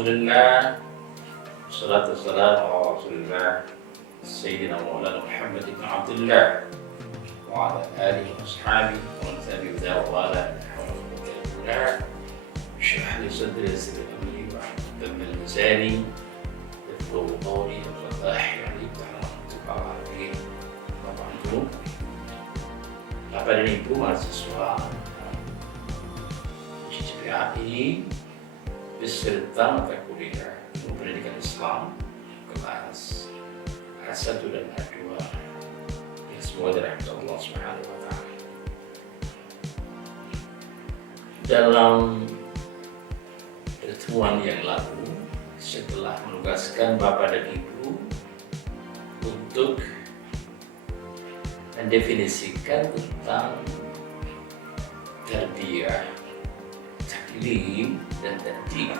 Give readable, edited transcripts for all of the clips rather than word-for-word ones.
Alhamdulillah, salatu wassalamu ala Rasulillah Sayyidina Maulana Muhammad ibn Abdullah wa ala alihi wa ashabihi wa man tabi'ahum bi ihsan wa ala shrah li sadri yassir li amri wa hlul 'uqdatan min lisani yafqahu qawli wa ahyani ta'ala Bapak dan Ibu mahasiswa CCPAI beserta mata kuliah pendidikan Islam kelas A1 dan A2 yang semua dirahmati Allah Subhanahu wa taala. Dalam pertemuan yang lalu, setelah menugaskan Bapak dan Ibu untuk mendefinisikan tentang tarbiyah, taklim, dan ta'dib.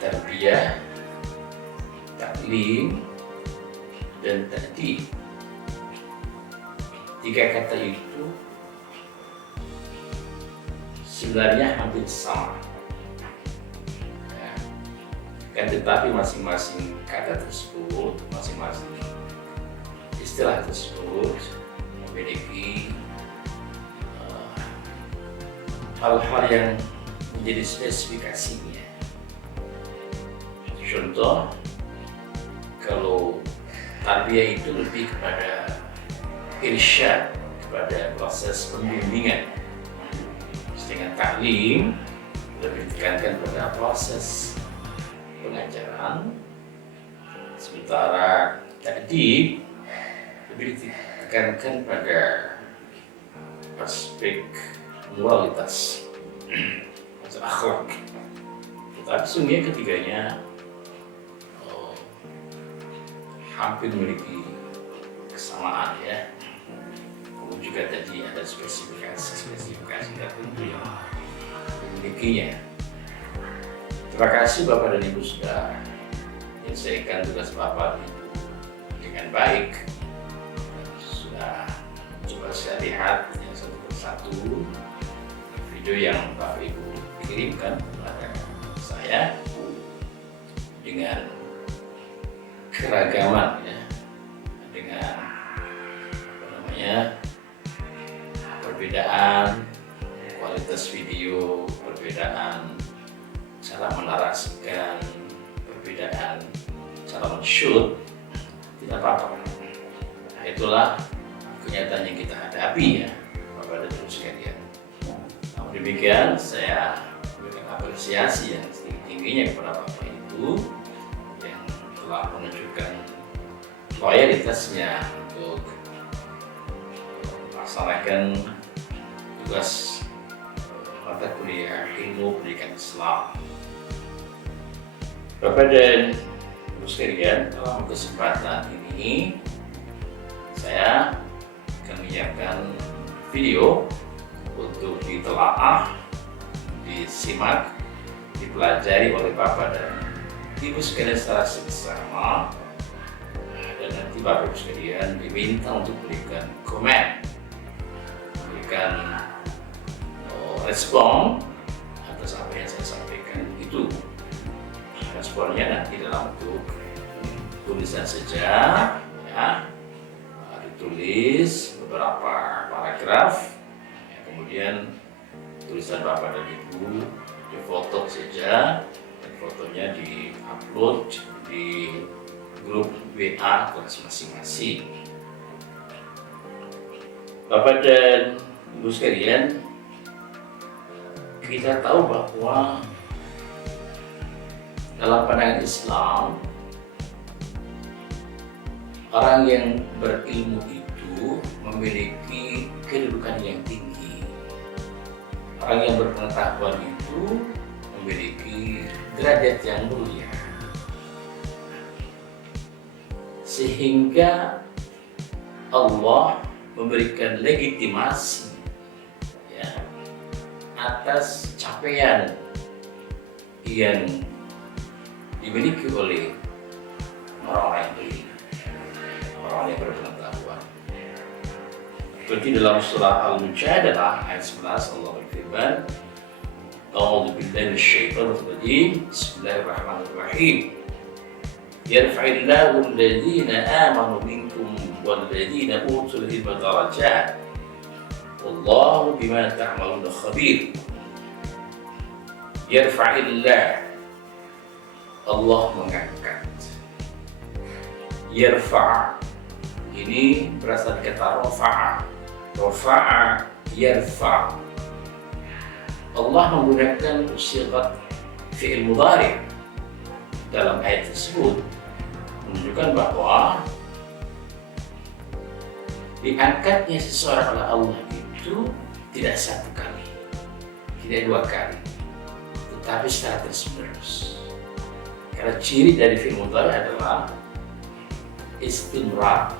Tarbiyah, taklim, dan ta'dib. Tiga kata itu sebenarnya hampir sama, ya. Kan tetapi masing-masing kata tersebut, masing-masing istilah tersebut memiliki hal-hal yang menjadi spesifikasinya. Contoh, kalau tarbiyah itu lebih kepada irsyad, kepada proses pembimbingan, sedangkan taklim lebih ditekankan pada proses pengajaran, sementara ta'dib lebih ditekankan pada aspek moralitas atau akhlak. Tetapi sungguhnya ketiganya hampir memiliki kesamaan, ya. Namun juga tadi ada spesifikasi tertentu yang dimilikinya. Terima kasih Bapak dan Ibu sudah menyelesaikan tugas Bapak dan Ibu dengan baik. Sudah coba saya lihat yang satu persatu video yang Bapak Ibu kirimkan kepada saya dengan keragaman, ya, dengan perbedaan kualitas video, perbedaan cara menarasikan, perbedaan cara men-shoot, tidak apa-apa. Nah, itulah kenyataan yang kita hadapi, ya, Bapak dan Ibu sekalian. Namun demikian, saya memberikan apresiasi yang tingginya kepada Bapak Ibu yang telah menunjukkan loyalitasnya untuk melaksanakan tugas mata kuliah ilmu pendidikan Islam. Bapak dan Ibu sekalian, dalam kesempatan ini saya akan menyiapkan video untuk ditelaah, disimak, dipelajari oleh Bapak dan Ibu sekalian secara seksama, dan nanti Bapak Ibu sekalian diminta untuk berikan komen, berikan respon atas apa yang saya sampaikan itu. Responnya nanti dalam bentuk tulisan saja, ya, ditulis beberapa paragraf, ya, kemudian tulisan Bapak dan Ibu difoto saja, dan fotonya di-upload di grup WA kelas masing-masing. Bapak dan Ibu sekalian, kita tahu bahwa dalam pandangan Islam, orang yang berilmu itu memiliki kedudukan yang tinggi. Orang yang berpengetahuan itu memiliki derajat yang mulia. Sehingga Allah memberikan legitimasi, ya, atas capaian yang dimiliki oleh orang-orang yang berilmu, orang yang berpengetahuan. Seperti dalam surah Al-Mujadalah ayat 11, Allah berfirman, A'udzu billahi minasyaitonir rajim. Bismillahirrahmanirrahim. Yarfa'illahu alladhina amanu minkum walladhina utul ilma darajat. Wallahu bima ta'maluna khabir. Yarfa'illah, Allah mengangkat. Yarfa' ini berasal dari kata rafa'a. Rafa'a yarfa'. Allah menggunakan sigat fi'il mudhari' dalam ayat tersebut menunjukkan bahwa diangkatnya seseorang oleh Allah itu tidak satu kali, tidak dua kali, tetapi secara terus-menerus. Karena ciri dari fi'il mudhari' adalah istimrar,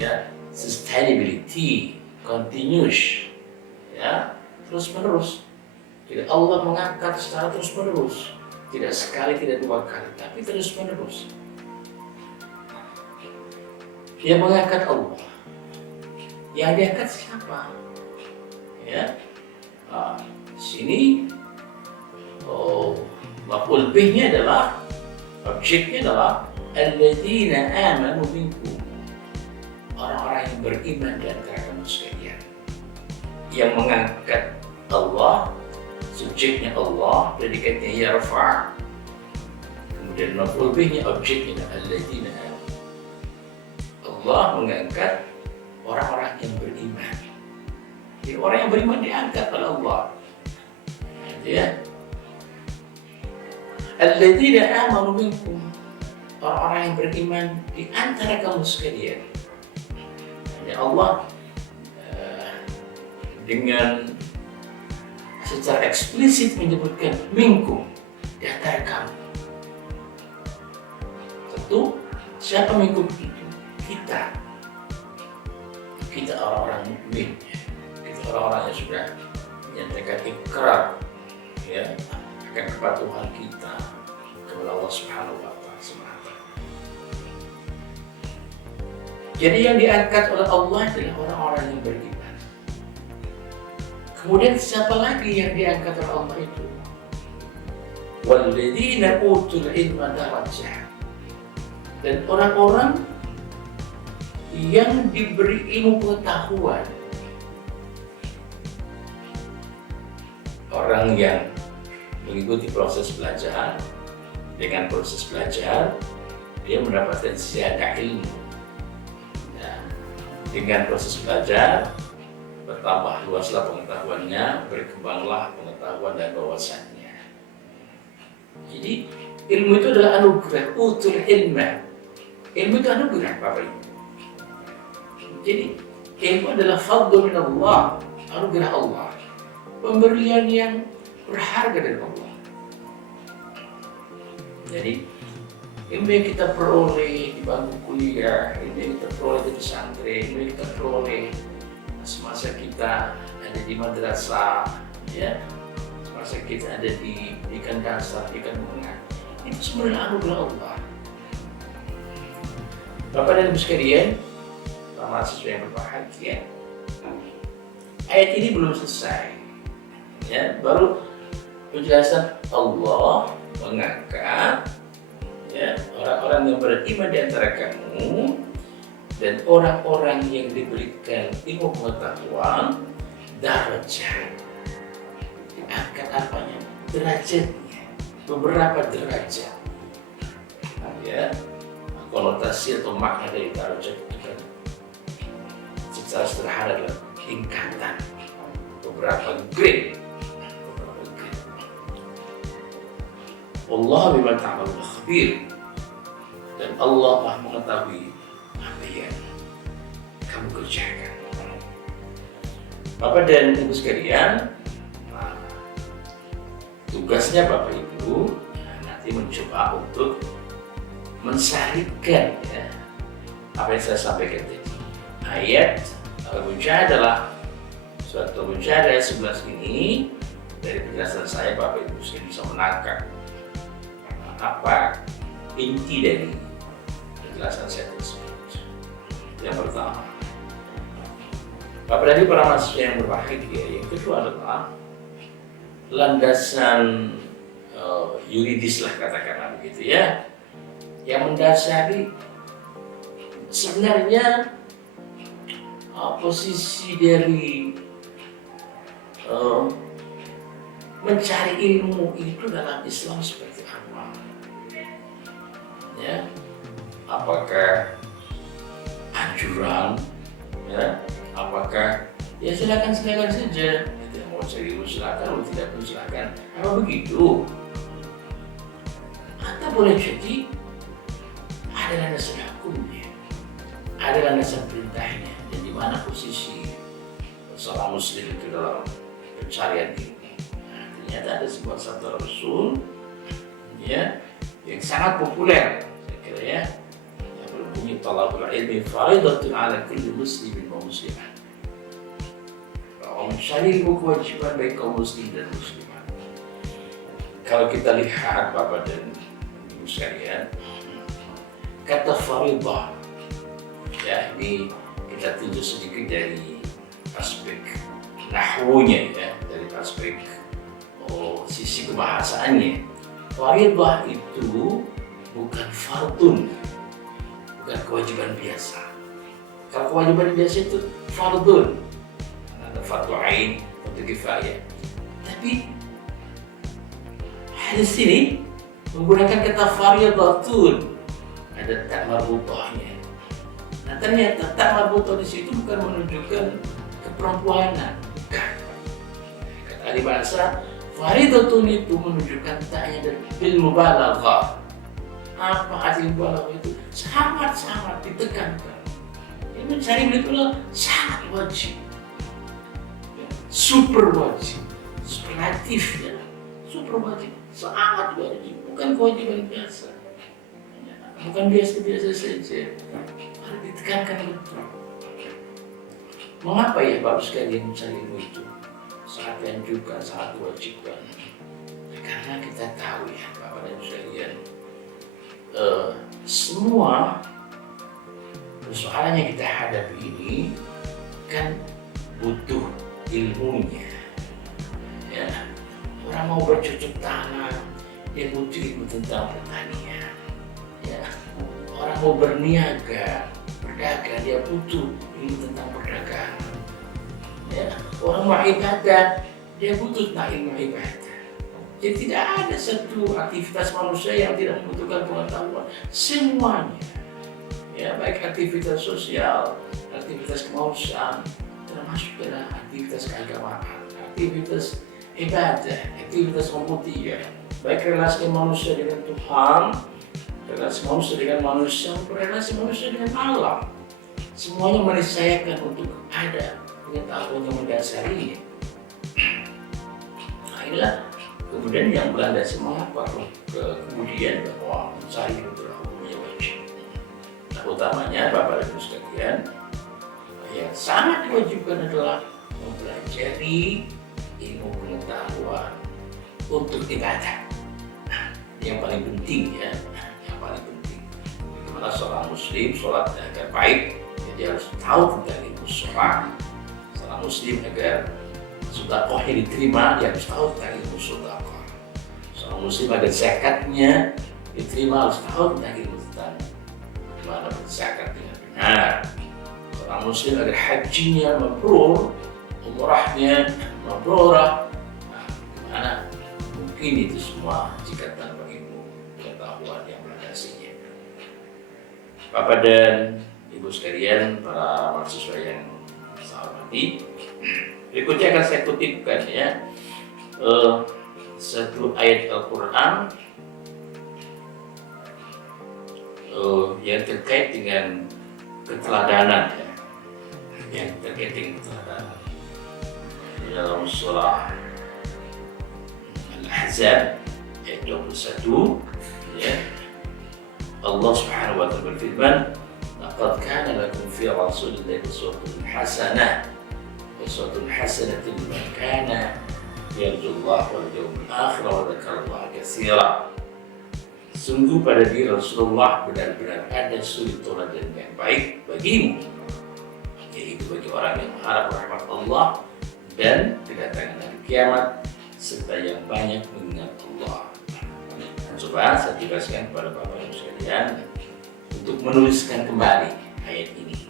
ya, sustainability, continuous, ya, terus-menerus. Jadi Allah mengangkat secara terus-menerus, tidak sekali, tidak dua kali, tapi terus-menerus. Yang mengangkat Allah, yang diangkat siapa? Ya, sini, maf'ul bihnya adalah, objeknya adalah alladzina amanu minkum, orang-orang yang beriman di antara kamu sekalian. Yang mengangkat Allah, subjeknya Allah, predikatnya yarfa', kemudian maf'ul bihnya, objeknya alladzina amanu. Allah mengangkat orang-orang yang beriman. Jadi orang yang beriman diangkat oleh Allah. Ya. Alladzina amanu minkum, orang-orang yang beriman di antara kamu sekalian. Ya Allah dengan secara eksplisit menyebutkan minkum, di antara kamu. Tentu siapa minkum itu? Kita orang-orang mukmin, kita orang-orang yang sudah menyatakan ikrar, ya, akan kepatuhan kita kepada Allah Subhanahu wa Ta'ala. Jadi yang diangkat oleh Allah adalah orang-orang yang beriman. Kemudian siapa lagi yang diangkat oleh Allah itu? Walladzina utul ilma darajat. Dan orang-orang yang diberi ilmu pengetahuan. Orang yang mengikuti proses belajar, dengan proses belajar dia mendapatkan ziyadah ilmu. Nah, dengan proses belajar bertambah luaslah pengetahuannya, berkembanglah pengetahuan dan wawasannya. Jadi ilmu itu adalah anugerah, utul ilma. Ilmu itu anugerah, Bapak Ibu. Jadi ilmu adalah fadl min Allah, anugerah Allah, pemberian yang berharga dari Allah. Jadi ilmu yang kita peroleh di bangku kuliah, ilmu yang kita peroleh di pesantren, ilmu yang kita peroleh semasa kita ada di madrasah, ya, semasa kita ada di pendidikan dasar, pendidikan menengah, itu sebenarnya anugerah Allah. Bapak dan Ibu sekalian, mahasiswa yang berbahagia, ayat ini belum selesai, ya, baru penjelasan Allah mengangkat, ya, orang-orang yang beriman di antara kamu dan orang-orang yang diberikan ilmu pengetahuan darajat. Diangkat apanya? Derajatnya, beberapa derajat. Ya, konotasi atau makna dari darajat itu kan secara sederhana adalah tingkatan, beberapa grade. Allah bima ta'maluna khabir, dan Allah Maha mengetahui apa yang kamu kerjakan. Bapak dan Ibu sekalian, tugasnya Bapak Ibu nanti mencoba untuk mensarikan, ya, apa yang saya sampaikan tadi. Ayat Al-Mujaadalah, surat Al-Mujaadalah 11 ini, dari penjelasan saya Bapak Ibu sekalian bisa menangkap apa inti dari penjelasan saya tersebut. Yang pertama, Bapak dan Ibu para mahasiswa yang berbahagia, yang kedua adalah landasan yuridis lah katakanlah begitu ya, yang mendasari sebenarnya posisi dari mencari ilmu itu dalam Islam seperti apa? Ya, apakah anjuran? Ya, apakah ya silakan saja. Tidak mau cari ilmu silakan, mau tidak pun silakan. Apa begitu? Atau boleh jadi ada landasan hukumnya, ada landasan perintahnya, dan di mana posisi seorang muslim itu dalam pencarian ilmu. Nah, ternyata ada sebuah sabda Rasul ya, yang sangat populer saya kira ya, yang berbunyi talabul ilmi faridatun ala kulli muslimin wa muslimat. Bahwa mencari ilmu kewajiban bagi kaum muslim dan muslimat. Kalau kita lihat Bapak dan Ibu sekalian, kata faridah ya, ini kita tinjau sedikit dari aspek nahwunya ya, dari aspek sisi kebahasaannya. Faridah itu bukan fardun, bukan kewajiban biasa. Kalau kewajiban biasa itu fardun, ada fardu ain, fardu kifayah. Tapi hadis ini menggunakan kata faridatun, ada tak marbutahnya. Nah, ternyata tak marbutah di situ bukan menunjukkan keperempuanan, bukan. Kata ahli bahasa, faridatun itu menunjukkan taknya dari bil mubalaghah. Apa arti mubalaghah itu? Sangat-sangat ditekankan. Ini mencari ilmu sangat wajib, super wajib, superlatif ya, super wajib, sangat wajib, bukan kewajiban biasa. Bukan biasa-biasa saja, harus ditekankan betul. Mengapa ya Bapak sekalian mencari ilmu itu sangat dianjurkan, sangat diwajibkan? Karena kita tahu ya Bapak dan Ibu sekalian, semua persoalan yang kita hadapi ini kan butuh ilmunya. Ya, orang mau bercocok tanam, dia butuh ilmu tentang pertanian. Ya, orang mau berniaga, berdagang, dia butuh ilmu tentang perdagangan. Ya, orang mau ibadah, dia butuh tentang ilmu ibadah. Jadi tidak ada satu aktivitas manusia yang tidak membutuhkan pengetahuan. Semuanya, ya, baik aktivitas sosial, aktivitas kemanusiaan, termasuk dalam aktivitas keagamaan, aktivitas ibadah, aktivitas komputiyah, baik relasi manusia dengan Tuhan, relasi manusia dengan manusia, relasi manusia dengan alam, semuanya meniscayakan untuk ada pengetahuan yang mendasarinya. Nah, inilah kemudian yang melandasi mengapa kemudian bahwa mencari ilmu hukumnya wajib. Nah, utamanya Bapak dan Ibu sekalian, yang sangat diwajibkan adalah mempelajari ilmu pengetahuan untuk ibadah. Nah, yang paling penting ya, yang paling penting bagaimana seorang muslim sholat agar baik, jadi harus tahu tentang ilmu sholat. Seorang muslim agar sedekahnya diterima, dia harus tahu tentang ilmu sedekah. Seorang muslim agar zakatnya diterima, harus tahu tentang ilmu tentang bagaimana berzakat dengan benar. Seorang muslim agar hajinya mabrur, umrahnya mabrurah. Nah, bagaimana mungkin itu semua jika tanpa ilmu pengetahuan yang melandasinya. Bapak dan Ibu sekalian, para mahasiswa yang saya hormati, berikutnya akan saya kutipkan ya, satu ayat Al-Quran yang terkait dengan keteladanan ya, yang terkait dengan keteladanan dalam surah Al-Ahzab ayat 21 ya, Allah Subhanahu wa ta'ala berfirman, laqad kana lakum fi rasulillahi uswatun hasanah, uswatun hasanatun liman kana yarjullaha wal yawmal akhir wa dzakarallaha katsira. Sungguh pada diri Rasulullah benar-benar ada suri teladan yang baik bagimu, yaitu bagi orang yang mengharap rahmat Allah dan kedatangan hari kiamat, serta yang banyak mengingat Allah. Coba saya jelaskan kepada Bapak Ibu sekalian untuk menuliskan kembali ayat ini.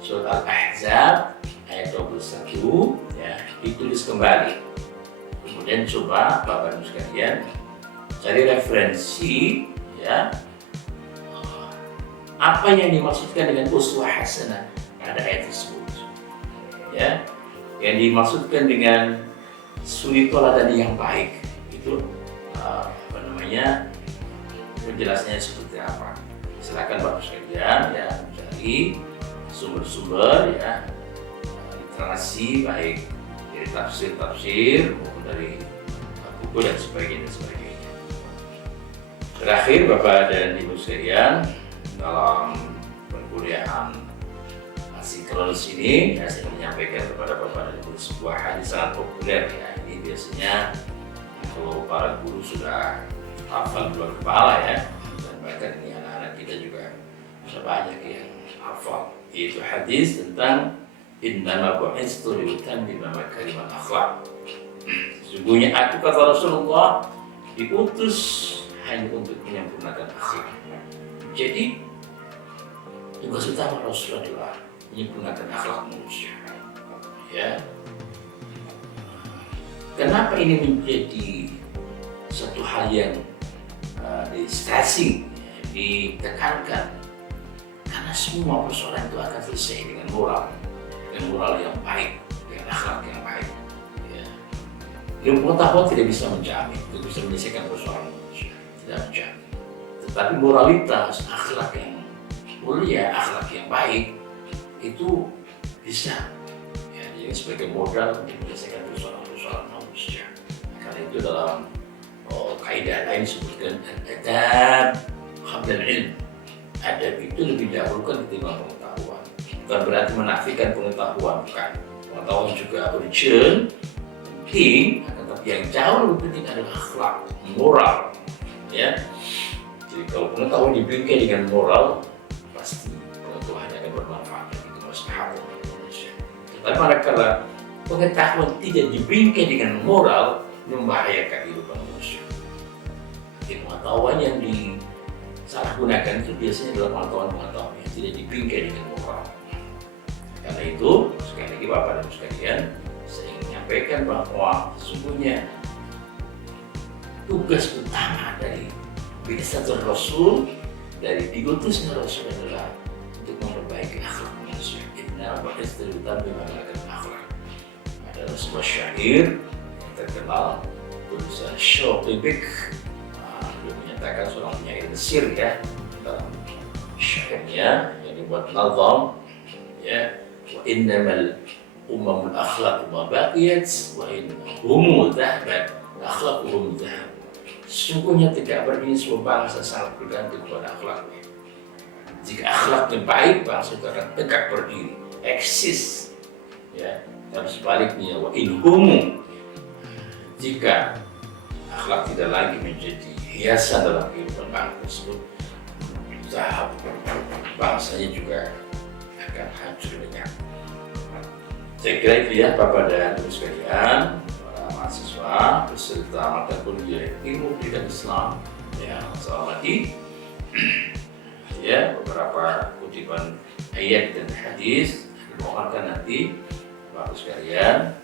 Surat Al-Ahzab ayat 21 ya, ditulis kembali. Kemudian coba Bapak Ibu sekalian cari referensi ya, apa yang dimaksudkan dengan uswah hasanah pada ayat tersebut. Ya, yang dimaksudkan dengan suri teladan yang baik itu penjelasannya seperti apa. Silakan Bapak sekalian ya cari sumber-sumber ya, literasi baik dari tafsir maupun dari buku dan sebagainya. Terakhir Bapak dan Ibu sekalian, dalam perkuliahan sinkronis ini ya, saya menyampaikan kepada Bapak dan Ibu sebuah hadis sangat populer ya. Ini biasanya kalau para guru sudah hafal luar kepala ya, dan bahkan ini anak-anak kita juga sudah banyak yang hafal, yaitu hadis tentang innama bu'istu liutammima makarimal akhlaq. Sesungguhnya aku, kata Rasulullah, diutus hanya untuk menyempurnakan akhlak. Jadi tugas utama Rasul adalah menyempurnakan akhlak manusia. Ya. Kenapa ini menjadi satu hal yang stressing, ditekankan? Karena semua persoalan itu akan selesai dengan moral yang baik, dengan akhlak yang baik. Ya. Ilmu pengetahuan tidak bisa menjamin, tidak bisa menyelesaikan persoalan manusia, tidak menjamin. Tetapi moralitas, akhlak yang mulia, akhlak yang baik itu bisa. Ya, jadi sebagai modal untuk menyelesaikan persoalan manusia. Karena itu dalam kaidah lain disebutkan adab qabla ilm. Adab itu lebih dahulukan ketimbang pengetahuan. Bukan berarti menafikan pengetahuan, bukan. Pengetahuan juga urgent, penting, tetapi yang jauh lebih penting adalah akhlak, moral. Ya. Jadi kalau pengetahuan dibingkai dengan moral, pasti pengetahuan akan bermanfaat bagi kemaslahatan manusia. Tetapi manakala pengetahuan tidak dibingkai dengan moral, membahayakan kehidupan manusia. Pengetahuan yang disalahgunakan itu biasanya adalah pengetahuan yang tidak dibingkai dengan moral. Karena itu, sekali lagi Bapak dan Ibu sekalian, saya ingin menyampaikan bahwa sesungguhnya tugas utama dari bi'tsatul Rasul, dari diutusnya Rasul adalah untuk memperbaiki akhlak manusia. Inna bu'istu liutammima makarimal akhlaq. Adalah sebuah syair yang terkenal, tulisan Syatibik. Beliau menyatakan seorang penyair Mesir ya, dalam syairnya yang dibuat nazam ya, wa innamal umamul akhlaq ma baqiyat wa in humu dhahabat akhlaquhum dhahab. Sesungguhnya tidak berdiri sebuah bangsa sangat bergantung pada akhlaknya. Jika akhlaknya baik, bangsa itu akan tegak berdiri, eksis. Ya, tapi sebaliknya, wa in humu, jika akhlak tidak lagi menjadi hiasan dalam kehidupan bangsa tersebut, bangsanya juga akan hancur lenyap. Saya kira itu ya Bapak dan Ibu sekalian, para mahasiswa beserta mata kuliah ilmu pendidikan Islam yang saya hormati. Ya, beberapa kutipan ayat dan hadis dimohonkan nanti Bapak sekalian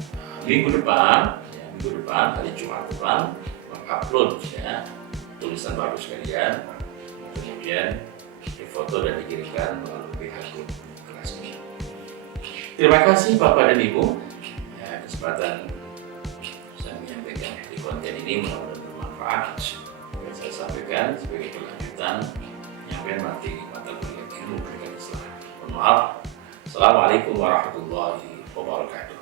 minggu depan hari Jumat depan mengupload ya tulisan Bapak sekalian, kemudian difoto dan dikirimkan melalui akun kelasnya. Terima kasih Bapak dan Ibu ya, kesempatan saya menyampaikan di konten ini mudah-mudahan bermanfaat. Yang saya sampaikan sebagai kelanjutan penyampaian materi mata kuliah ilmu pendidikan Islam. Mohon maaf. Assalamualaikum warahmatullahi wabarakatuh.